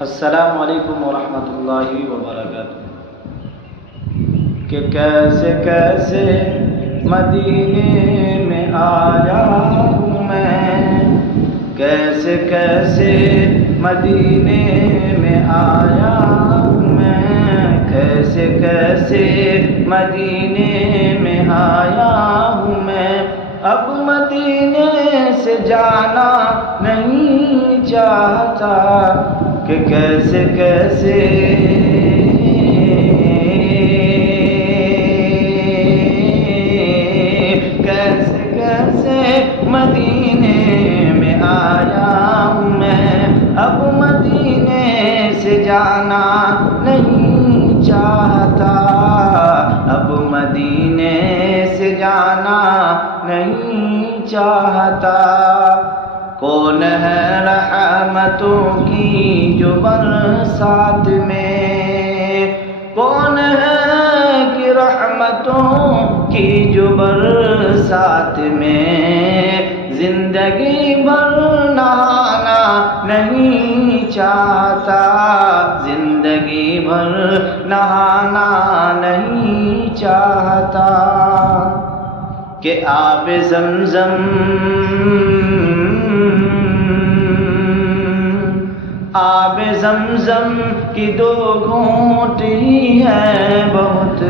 السلام علیکم ورحمۃ اللہ وبرکاتہ۔ کہ کیسے کیسے مدینے میں آیا ہوں میں، کیسے کیسے مدینے میں آیا ہوں میں، کیسے کیسے مدینے میں آیا ہوں میں۔ اب مدینے سے جانا نہیں چاہتا، کہ کیسے کیسے کیسے کیسے مدینے میں آیا ہوں میں۔ اب مدینے سے جانا نہیں چاہتا، اب مدینے سے جانا نہیں چاہتا۔ کون ہے رحمتوں کی جو برسات میں، کون ہے کہ رحمتوں کی جو برسات میں زندگی بھر نہانا نہیں چاہتا، زندگی بھر نہانا نہیں چاہتا۔ کہ آب زمزم آب زمزم کی دو گھونٹ ہی ہے بہت،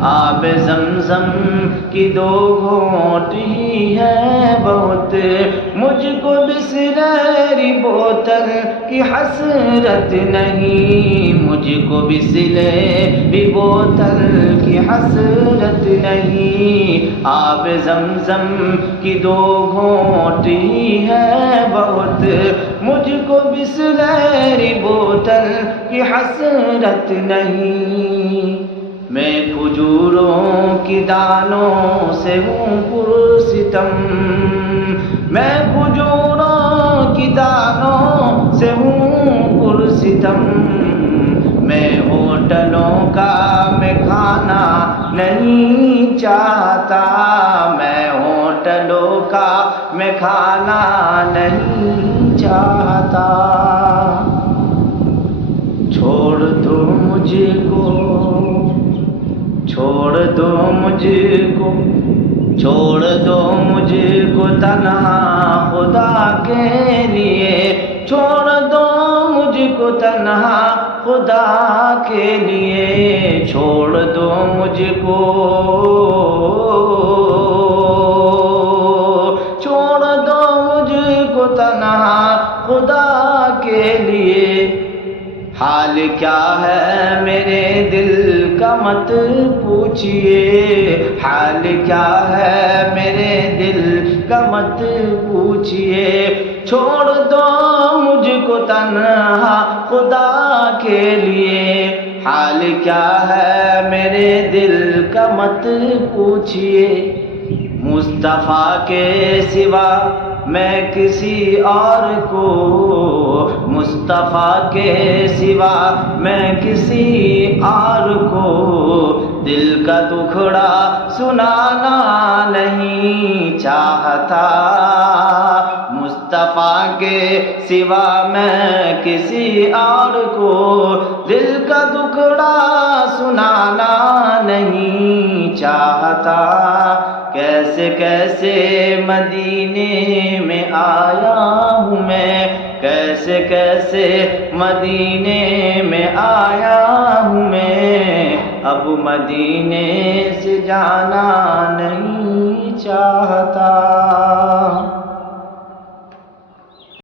آب زمزم کی دو گھونٹ ہی ہے بہت۔ مجھ کو بسلری بوتل کی حسرت نہیں، مجھ کو بسلری بوتل کی حسرت نہیں۔ آب زمزم کی دو گھونٹ ہی ہے بہت، مجھ کو بسلری بوتل کی حسرت نہیں۔ میں کھجوروں کی دانوں سے ہوں پرستم، میں کھجوروں کی دانوں سے ہوں پرستم۔ میں ہوٹلوں کا میں کھانا نہیں چاہتا، میں ہوٹلوں کا میں کھانا نہیں چاہتا۔ چھوڑ دو مجھ کو، چھوڑ دو مجھ کو، چھوڑ دو مجھ کو تنہا خدا کے لیے، چھوڑ دو مجھ کو تنہا خدا کے لیے، چھوڑ دو مجھ کو، چھوڑ دو مجھ کو تنہا خدا کے لیے۔ حال کیا ہے میرے دل کا مت پوچھئے، حال کیا ہے میرے دل کا مت پوچھئے۔ چھوڑ دو مجھ کو تنہا خدا کے لیے، حال کیا ہے میرے دل کا مت پوچھئے۔ مصطفیٰ کے سوا میں کسی اور کو، مصطفیٰ کے سوا میں کسی اور کو دل کا دکھڑا سنانا نہیں چاہتا، مصطفیٰ کے سوا میں کسی اور کو دل کا دکھڑا سنانا نہیں چاہتا۔ کیسے کیسے مدینے میں آیا ہوں میں، کیسے کیسے مدینے میں آیا ہوں میں۔ اب مدینے سے جانا نہیں چاہتا۔